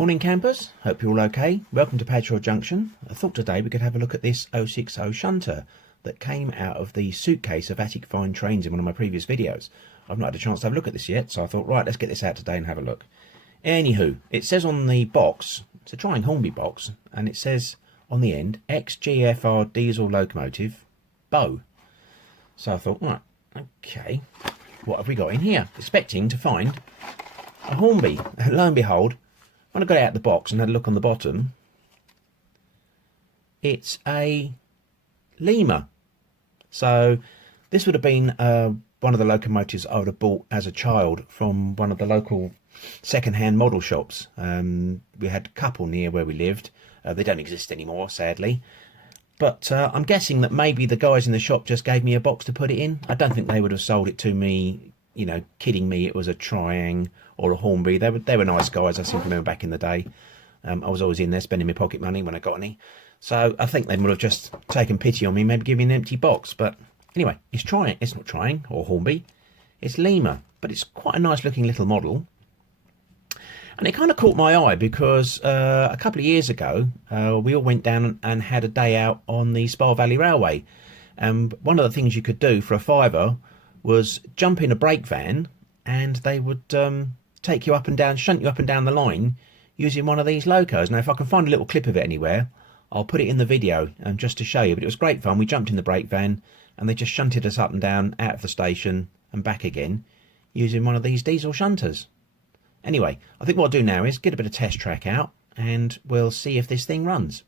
Morning campers, hope you're all okay. Welcome to Padshaw Junction. I thought today we could have a look at this 060 Shunter that came out of the suitcase of Attic Fine Trains in one of my previous videos. I've not had a chance to have a look at this yet, so I thought, right, let's get this out today and have a look. Anywho, it says on the box, it's a Trying Hornby box, and it says on the end, ex-GFR diesel locomotive, Bow. So I thought, right, okay, what have we got in here? Expecting to find a Hornby. Lo and behold, when I got it out of the box and had a look on the bottom, it's a Lima. So this would have been one of the locomotives I would have bought as a child from one of the local second-hand model shops. We had a couple near where we lived. They don't exist anymore, sadly. But I'm guessing that maybe the guys in the shop just gave me a box to put it in. I don't think they would have sold it to me, you know, kidding me it was a Triang or a Hornby. They were nice guys, I seem to remember back in the day. I was always in there spending my pocket money when I got any. So I think they would have just taken pity on me, maybe give me an empty box. But anyway, it's Triang. It's not Triang or Hornby. It's Lima. But it's quite a nice looking little model. And it kind of caught my eye because a couple of years ago, we all went down and had a day out on the Spa Valley Railway. And one of the things you could do for a £5 was jump in a brake van and they would take you up and down, shunt you up and down the line using one of these locos. Now, if I can find a little clip of it anywhere, I'll put it in the video just to show you. But it was great fun. We jumped in the brake van and they just shunted us up and down out of the station and back again using one of these diesel shunters. Anyway, I think what I'll do now is get a bit of test track out and we'll see if this thing runs.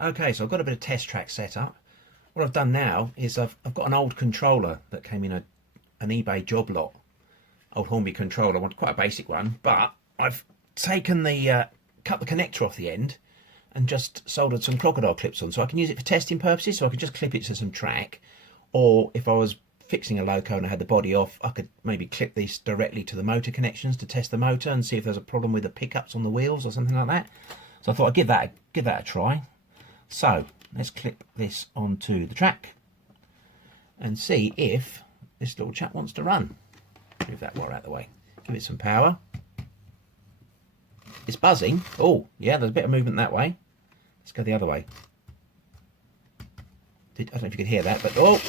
Okay, so I've got a bit of test track set up. What I've done now is I've got an old controller that came in an eBay job lot. Old Hornby controller, quite a basic one, but I've taken the cut the connector off the end and just soldered some crocodile clips on, so I can use it for testing purposes. So I could just clip it to some track, or if I was fixing a loco and I had the body off, I could maybe clip these directly to the motor connections to test the motor and see if there's a problem with the pickups on the wheels or something like that. So I thought I'd give that a try. So let's clip this onto the track and see if this little chap wants to run. Move that wire out of the way. Give it some power. It's buzzing. Oh, yeah, there's a bit of movement that way. Let's go the other way. I don't know if you could hear that, but oh,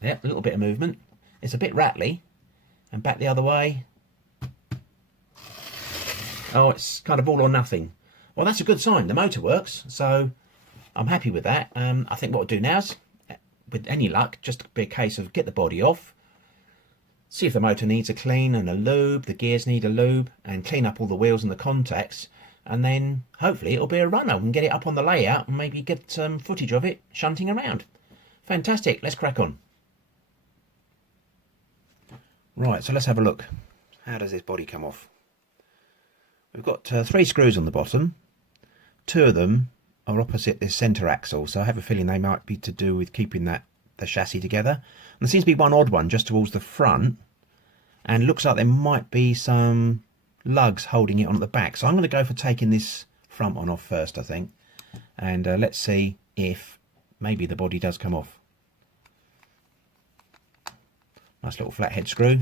yeah, a little bit of movement. It's a bit rattly. And back the other way. Oh, it's kind of all or nothing. Well, that's a good sign. The motor works, so I'm happy with that. I think what I'll do now is, with any luck, just be a case of get the body off, see if the motor needs a clean and a lube, the gears need a lube, and clean up all the wheels and the contacts, and then hopefully it'll be a runner. We can get it up on the layout and maybe get some footage of it shunting around. Fantastic, let's crack on. Right, so let's have a look. How does this body come off? We've got 3 screws on the bottom. 2 of them are opposite this centre axle, so I have a feeling they might be to do with keeping the chassis together. And there seems to be one odd one just towards the front, and looks like there might be some lugs holding it on at the back. So I'm going to go for taking this front one off first, I think, and let's see if maybe the body does come off. Nice little flathead screw,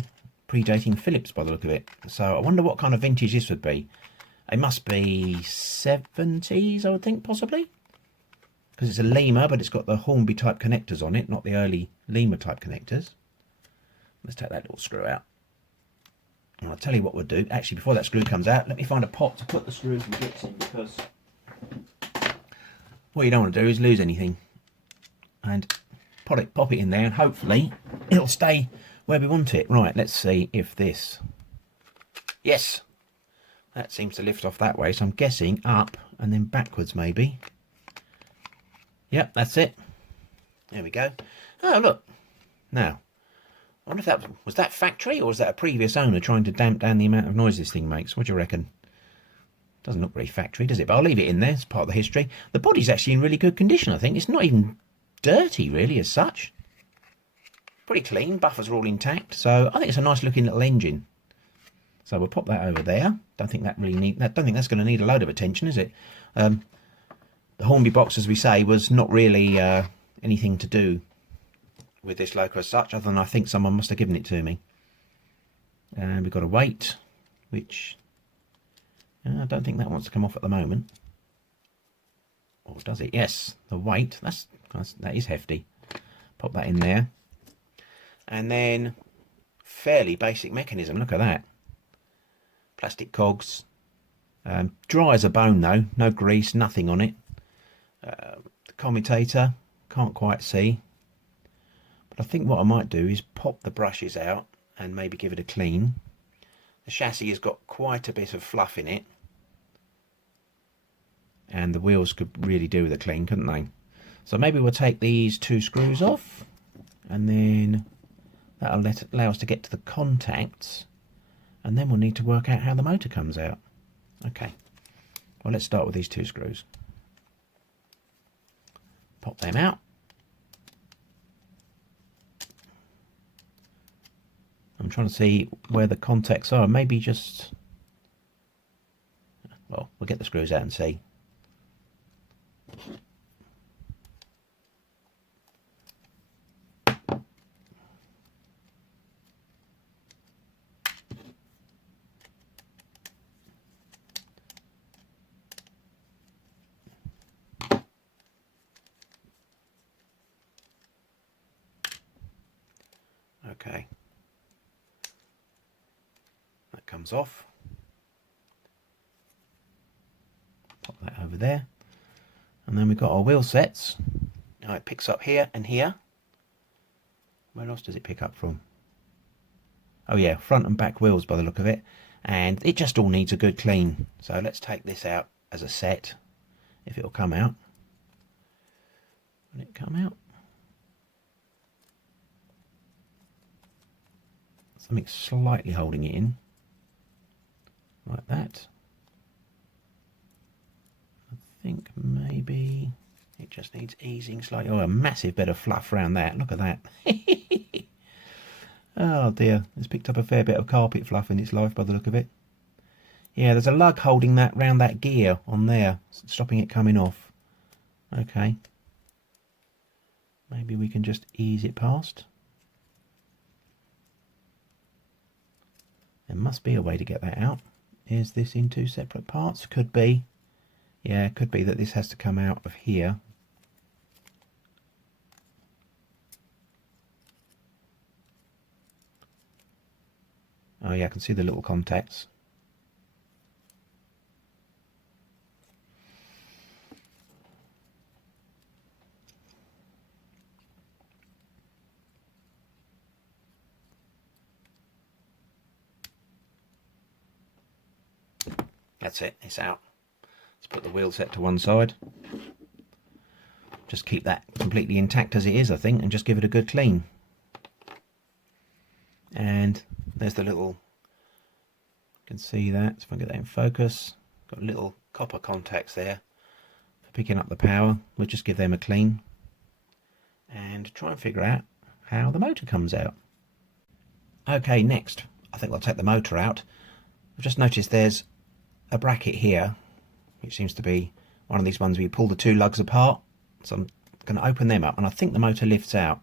predating Phillips by the look of it. So I wonder what kind of vintage this would be. It must be 70s, I would think, possibly, because it's a Lima, but it's got the Hornby type connectors on it, not the early Lima type connectors. Let's take that little screw out. And I'll tell you what we'll do. Actually, before that screw comes out, let me find a pot to put the screws and bits in, because what you don't want to do is lose anything. And pop it in there, and hopefully it'll stay where we want it. Right, let's see if this... Yes! That seems to lift off that way, so I'm guessing up and then backwards maybe. Yep, that's it. There we go. Oh, look. Now, I wonder if was that factory, or was that a previous owner trying to damp down the amount of noise this thing makes? What do you reckon? Doesn't look very factory, does it? But I'll leave it in there. It's part of the history. The body's actually in really good condition, I think. It's not even dirty, really, as such. Pretty clean. Buffers are all intact. So I think it's a nice looking little engine. So we'll pop that over there. Don't think that's going to need a load of attention, is it? The Hornby box, as we say, was not really anything to do with this loco as such, other than I think someone must have given it to me. And we've got a weight, which I don't think that wants to come off at the moment. Or does it? Yes, the weight. That is hefty. Pop that in there. And then fairly basic mechanism. Look at that. Plastic cogs. Dry as a bone though. No grease, nothing on it. The commutator, can't quite see. But I think what I might do is pop the brushes out and maybe give it a clean. The chassis has got quite a bit of fluff in it. And the wheels could really do with a clean, couldn't they? So maybe we'll take these 2 screws off, and then that'll allow us to get to the contacts, and then we'll need to work out how the motor comes out. Okay, well, let's start with these 2 screws. Pop them out. I'm trying to see where the contacts are. Maybe just, well, we'll get the screws out and see. Okay, that comes off. Pop that over there. And then we've got our wheel sets. Now it picks up here and here. Where else does it pick up from? Oh yeah, front and back wheels by the look of it. And it just all needs a good clean. So let's take this out as a set, if it'll come out. Will it come out? Something slightly holding it in. Like that. I think maybe it just needs easing slightly. Oh, a massive bit of fluff around that. Look at that. Oh dear, it's picked up a fair bit of carpet fluff in its life by the look of it. Yeah, there's a lug holding that round that gear on there, stopping it coming off. Okay. Maybe we can just ease it past. There must be a way to get that out. Is this in 2 separate parts? Could be. Yeah, it could be that this has to come out of here. Oh yeah, I can see the little contacts. That's it, it's out. Let's put the wheel set to one side. Just keep that completely intact as it is, I think, and just give it a good clean. And there's the little, you can see that, if I get that in focus, got little copper contacts there for picking up the power. We'll just give them a clean and try and figure out how the motor comes out. Okay, next, I think I'll take the motor out. I've just noticed there's a bracket here, which seems to be one of these ones where you pull the 2 lugs apart. So I'm going to open them up, and I think the motor lifts out.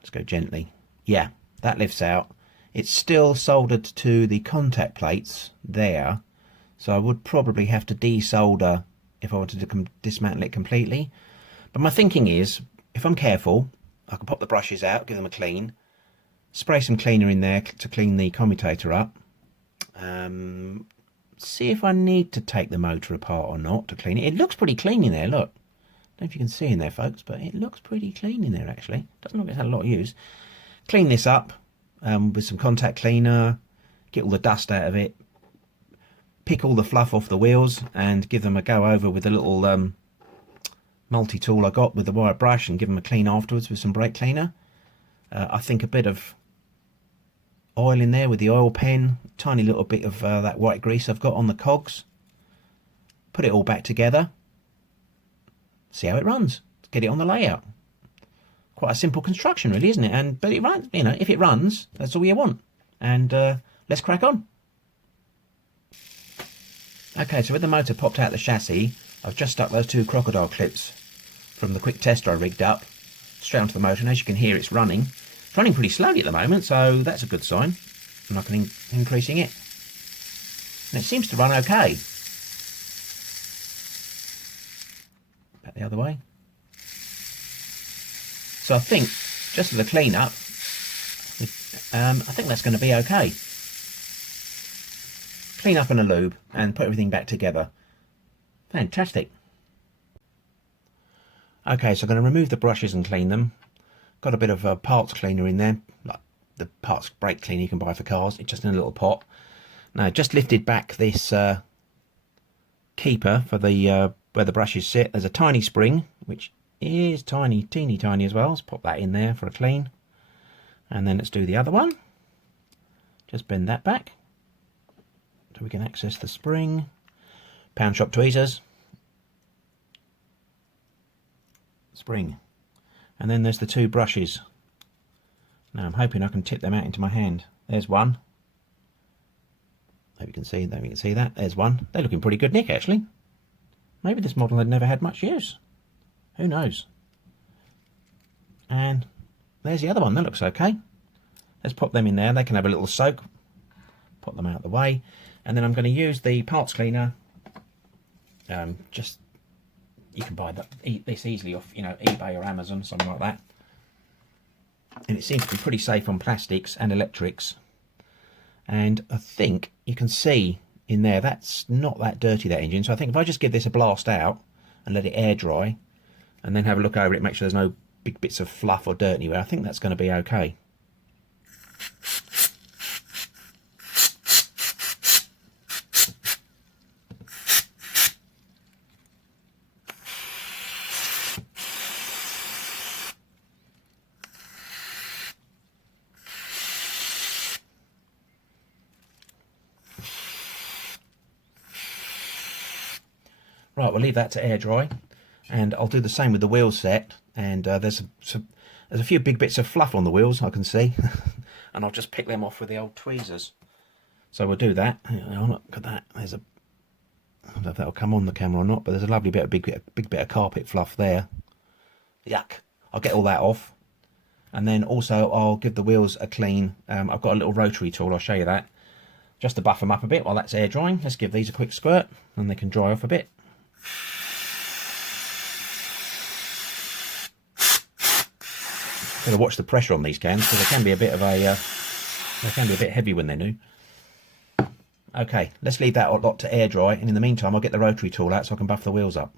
Let's go gently. Yeah, that lifts out. It's still soldered to the contact plates there, so I would probably have to desolder if I wanted to dismantle it completely. But my thinking is, if I'm careful, I can pop the brushes out, give them a clean, spray some cleaner in there to clean the commutator up. See if I need to take the motor apart or not to clean it. It looks pretty clean in there, look. I don't know if you can see in there, folks, but it looks pretty clean in there, actually. Doesn't look like it's had a lot of use. Clean this up with some contact cleaner, get all the dust out of it, pick all the fluff off the wheels, and give them a go over with a little multi-tool I got with the wire brush, and give them a clean afterwards with some brake cleaner. I think a bit of oil in there with the oil pen, tiny little bit of that white grease I've got on the cogs. Put it all back together, see how it runs, get it on the layout. Quite a simple construction really, isn't it? But it runs, you know, if it runs, that's all you want. And let's crack on. Okay, so with the motor popped out the chassis, I've just stuck those 2 crocodile clips from the quick tester I rigged up straight onto the motor, and as you can hear, it's running. It's running pretty slowly at the moment, so that's a good sign. And I can increasing it. And it seems to run okay. Back the other way. So I think, just as a clean-up, I think that's going to be okay. Clean up and a lube and put everything back together. Fantastic. Okay, so I'm going to remove the brushes and clean them. Got a bit of a parts cleaner in there, like the parts brake cleaner you can buy for cars. It's just in a little pot. Now, just lifted back this keeper for the where the brushes sit. There's a tiny spring, which is tiny, teeny tiny as well. Let's pop that in there for a clean. And then let's do the other one. Just bend that back so we can access the spring. Pound shop tweezers. Spring. And then there's the 2 brushes. Now I'm hoping I can tip them out into my hand. There's one. There we can see that. There's one. They're looking pretty good nick actually. Maybe this model had never had much use. Who knows? And there's the other one. That looks okay. Let's pop them in there. They can have a little soak. Put them out of the way. And then I'm going to use the parts cleaner. Just you can buy this easily off, eBay or Amazon, something like that. And it seems to be pretty safe on plastics and electrics. And I think you can see in there that's not that dirty, that engine. So I think if I just give this a blast out and let it air dry, and then have a look over it, make sure there's no big bits of fluff or dirt anywhere, I think that's going to be okay. Right, we'll leave that to air dry, and I'll do the same with the wheel set. And there's a few big bits of fluff on the wheels, I can see, and I'll just pick them off with the old tweezers. So we'll do that. Look at that. There's a, I don't know if that'll come on the camera or not, but there's a lovely big bit of carpet fluff there. Yuck. I'll get all that off, and then also I'll give the wheels a clean. I've got a little rotary tool. I'll show you that, just to buff them up a bit while that's air drying. Let's give these a quick squirt, and they can dry off a bit. Gotta watch the pressure on these cans because they can be a bit of a heavy when they're new. Okay, let's leave that lot to air dry, and in the meantime I'll get the rotary tool out so I can buff the wheels up.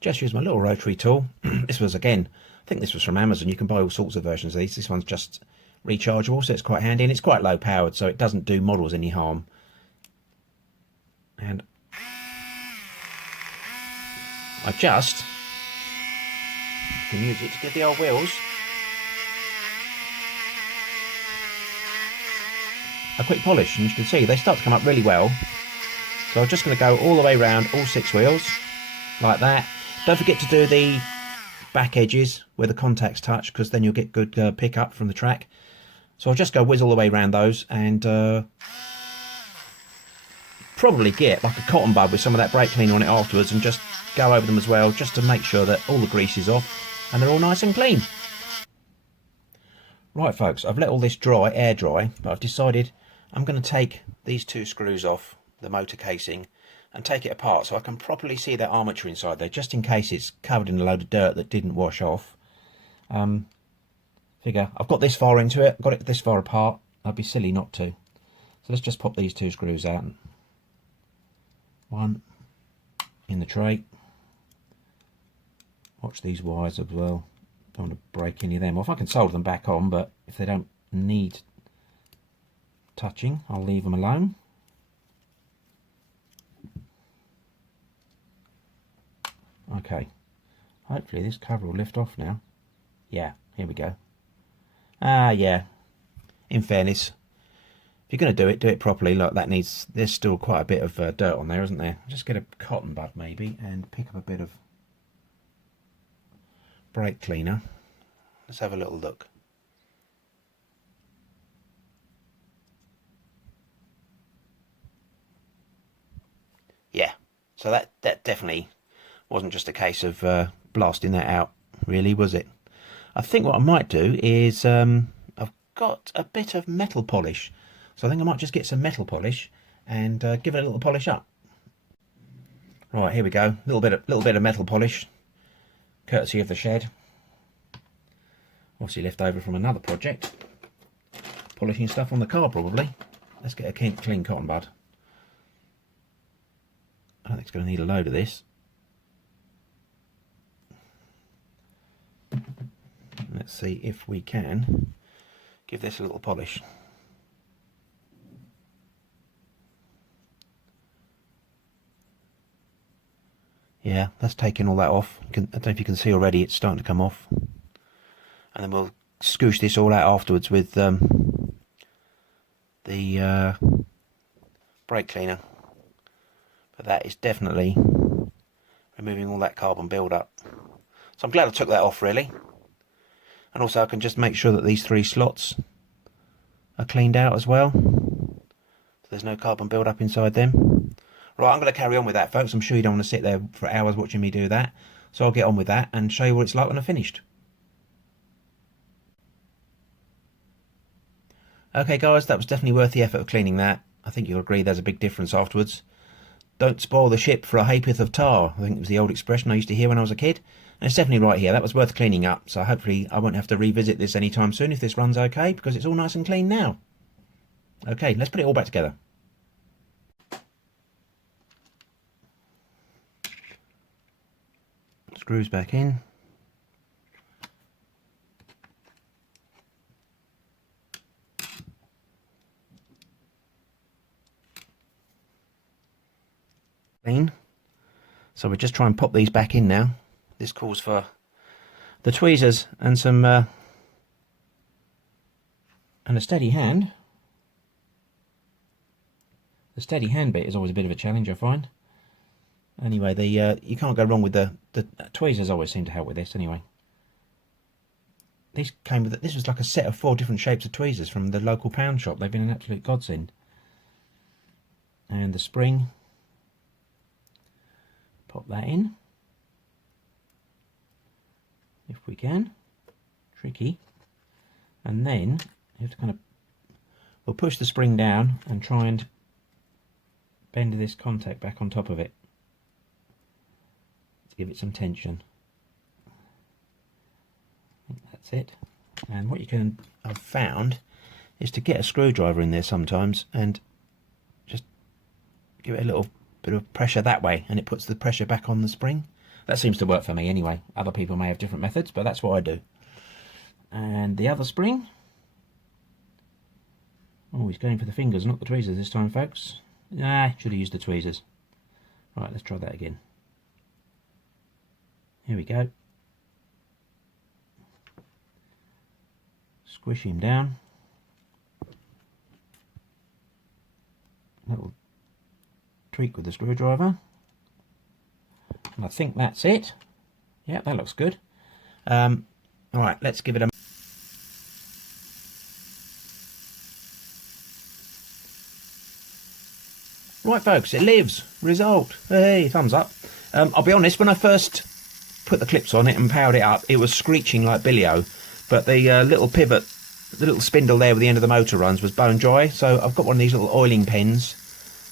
Just use my little rotary tool. This was, again, I think this was from Amazon. You can buy all sorts of versions of these. This one's just rechargeable, so it's quite handy, and it's quite low powered, so it doesn't do models any harm. And I just can use it to give the old wheels a quick polish, and you can see they start to come up really well. So I'm just going to go all the way around all 6 wheels like that. Don't forget to do the back edges where the contacts touch, because then you'll get good pickup from the track. So I'll just go whiz all the way around those, and probably get like a cotton bud with some of that brake cleaner on it afterwards, and just go over them as well, just to make sure that all the grease is off and they're all nice and clean. Right folks, I've let all this dry, air dry, but I've decided I'm going to take these 2 screws off the motor casing and take it apart so I can properly see that armature inside there, just in case it's covered in a load of dirt that didn't wash off. Figure I've got this far into it, got it this far apart, I'd be silly not to. So let's just pop these 2 screws out. One in the tray. Watch these wires as well. Don't want to break any of them off. I can solder them back on, but if they don't need touching, I'll leave them alone. Okay, hopefully this cover will lift off now. Yeah, here we go. Yeah, in fairness, if you're going to do it properly. Look, that needs, there's still quite a bit of dirt on there, isn't there? I'll just get a cotton bud maybe and pick up a bit of brake cleaner. Let's have a little look. So that definitely wasn't just a case of blasting that out, really, was it? I think what I might do is I've got a bit of metal polish, so I think I might just get some metal polish and give it a little polish up. Right, here we go. Little bit of metal polish, courtesy of the shed. Obviously left over from another project. Polishing stuff on the car, probably. Let's get a clean cotton bud. I don't think it's going to need a load of this. Let's see if we can give this a little polish. Yeah, that's taking all that off. I don't know if you can see already, it's starting to come off. And then we'll scoosh this all out afterwards with the brake cleaner. But that is definitely removing all that carbon build-up. So I'm glad I took that off, really. And also I can just make sure that these 3 slots are cleaned out as well, so there's no carbon build-up inside them. Right, I'm going to carry on with that, folks. I'm sure you don't want to sit there for hours watching me do that, so I'll get on with that and show you what it's like when I'm finished. Okay guys, that was definitely worth the effort of cleaning that. I think you'll agree there's a big difference afterwards. Don't spoil the ship for a ha'porth of tar, I think it was the old expression I used to hear when I was a kid. And it's definitely right here, that was worth cleaning up, so hopefully I won't have to revisit this anytime soon if this runs okay, because it's all nice and clean now. Okay, let's put it all back together. Screws back in. Clean. So we'll just try and pop these back in now. This calls for the tweezers and some and a steady hand. The steady hand bit is always a bit of a challenge, I find. Anyway, you can't go wrong with the tweezers. Always seem to help with this. Anyway, these came with this was like a set of 4 different shapes of tweezers from the local pound shop. They've been an absolute godsend. And the spring. Pop that in if we can. Tricky. And then you have to kind of, we'll push the spring down and try and bend this contact back on top of it to give it some tension. I think that's it. And what you can have found is to get a screwdriver in there sometimes and just give it a little bit of pressure that way, and it puts the pressure back on the spring. That seems to work for me anyway. Other people may have different methods, but that's what I do. And the other spring. Oh, he's going for the fingers, not the tweezers this time, folks. Nah, should have used the tweezers. Right, let's try that again. Here we go. Squish him down. Little tweak with the screwdriver. And I think that's it. Yeah, that looks good. Alright, let's give it a... Right folks, it lives. Result. Hey, thumbs up. I'll be honest, when I first put the clips on it and powered it up, it was screeching like Billy-O. But the little pivot, the little spindle there where the end of the motor runs was bone dry. So I've got one of these little oiling pens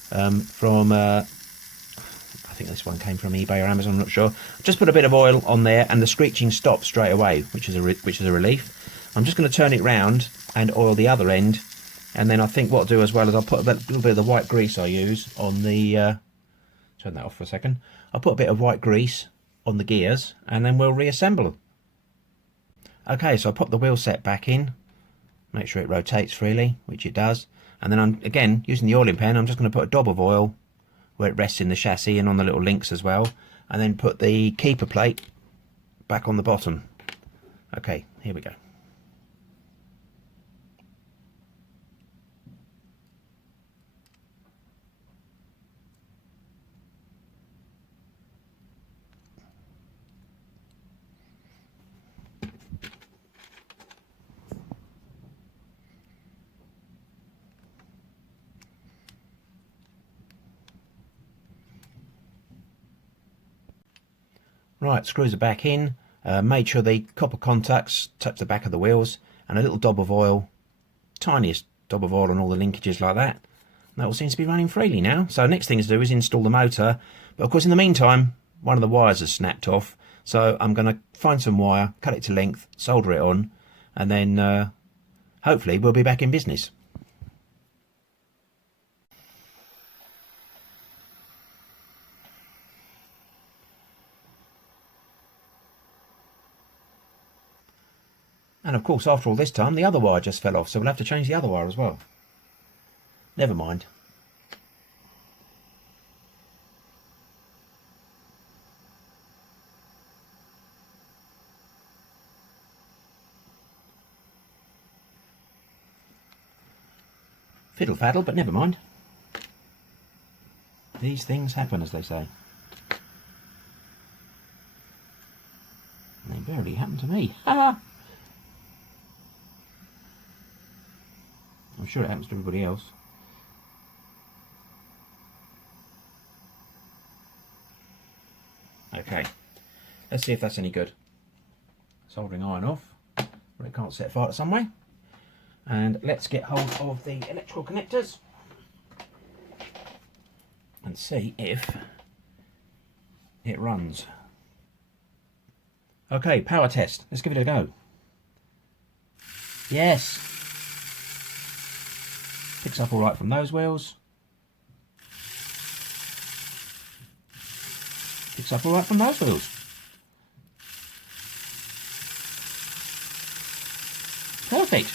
from... I think this one came from eBay or Amazon, I'm not sure. Just put a bit of oil on there and the screeching stopped straight away, which is a relief. I'm just going to turn it round and oil the other end, and then I think what I'll do as well is I'll put a little bit of the white grease I use on the... turn that off for a second. I'll put a bit of white grease on the gears and then we'll reassemble. Okay, so I'll pop the wheel set back in, make sure it rotates freely, which it does, and then I'm, again, using the oiling pen, I'm just going to put a dab of oil where it rests in the chassis and on the little links as well, and then put the keeper plate back on the bottom. Okay, here we go. Right, screws are back in. Made sure the copper contacts touch the back of the wheels, and a little dob of oil, tiniest dob of oil on all the linkages like that. That all seems to be running freely now. So next thing to do is install the motor. But of course in the meantime, one of the wires has snapped off. So I'm going to find some wire, cut it to length, solder it on, and then hopefully we'll be back in business. And of course, after all this time, the other wire just fell off, so we'll have to change the other wire as well. Never mind. Fiddle faddle, but never mind. These things happen, as they say. They barely happen to me. Ha! I'm sure it happens to everybody else. Okay, let's see if that's any good. Soldering iron off, where it can't set fire to somewhere. And let's get hold of the electrical connectors and see if it runs. Okay, power test. Let's give it a go. Yes. Picks up all right from those wheels. Picks up all right from those wheels. Perfect.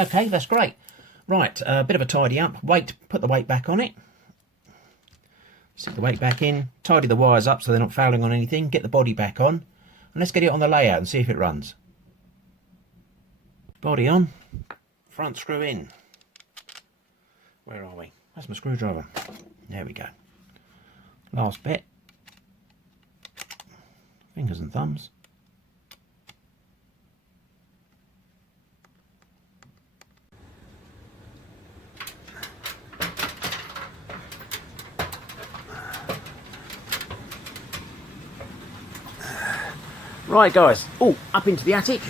Okay, that's great. Right, a bit of a tidy up. Weight, put the weight back on it. Stick the weight back in. Tidy the wires up so they're not fouling on anything. Get the body back on. And let's get it on the layout and see if it runs. Body on. Front screw in. Where are we? Where's my screwdriver? There we go. Last bit. Fingers and thumbs. Right guys, up into the attic.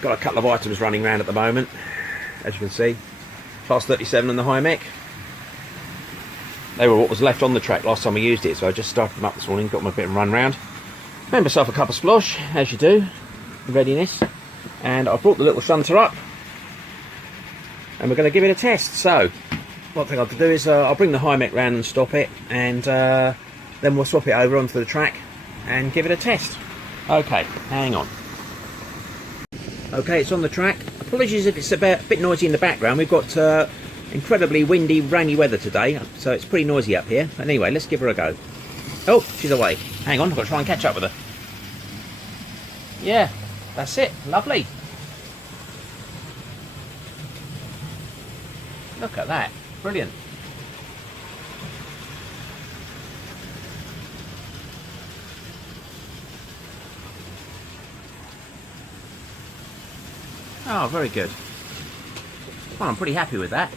Got a couple of items running around at the moment, as you can see. Class 37 and the high mech. They were what was left on the track last time we used it, so I just started them up this morning, got them a bit of a run round. Made myself a cup of splosh, as you do, readiness. And I brought the little shunter up, and we're going to give it a test. So, what thing I'll do is I'll bring the high mech round and stop it, and then we'll swap it over onto the track and give it a test. Okay, hang on. Okay, it's on the track. Apologies if it's a bit noisy in the background. We've got incredibly windy, rainy weather today, so it's pretty noisy up here. Anyway, let's give her a go. Oh, she's away. Hang on, I've got to try and catch up with her. Yeah, that's it. Lovely. Look at that. Brilliant. Oh, very good. Well, I'm pretty happy with that.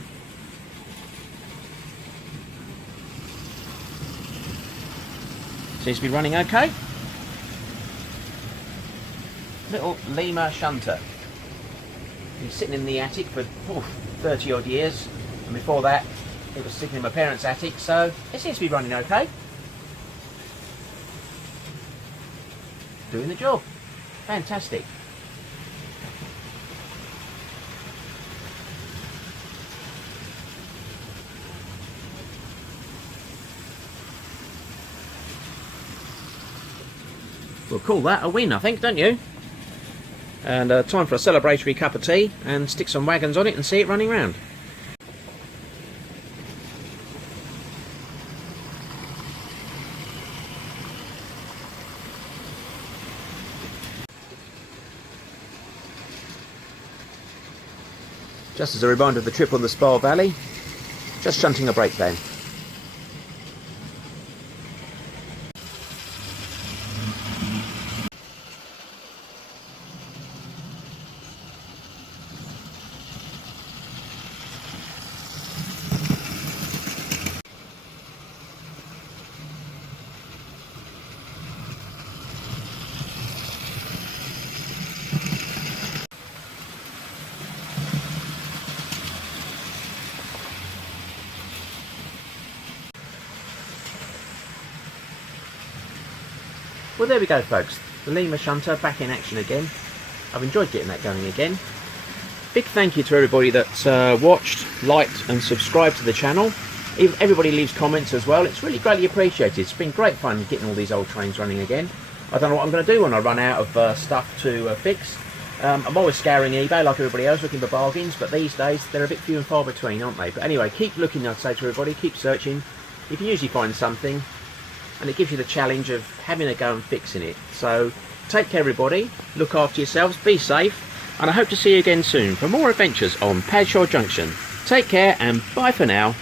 Seems to be running okay. Little Lima Shunter. Been sitting in the attic for 30 odd years, and before that it was sitting in my parents' attic, so it seems to be running okay. Doing the job. Fantastic. We'll call that a win, I think, don't you? And time for a celebratory cup of tea and stick some wagons on it and see it running round. Just as a reminder of the trip on the Spa Valley, just shunting a brake van. Well, there we go, folks. The Lima Shunter back in action again. I've enjoyed getting that going again. Big thank you to everybody that watched, liked and subscribed to the channel. Everybody leaves comments as well. It's really greatly appreciated. It's been great fun getting all these old trains running again. I don't know what I'm going to do when I run out of stuff to fix. I'm always scouring eBay like everybody else looking for bargains, but these days they're a bit few and far between, aren't they? But anyway, keep looking, I'd say to everybody, keep searching. You can usually find something, and it gives you the challenge of having a go and fixing it. So take care everybody, look after yourselves, be safe, and I hope to see you again soon for more adventures on Padshaw Junction. Take care and bye for now.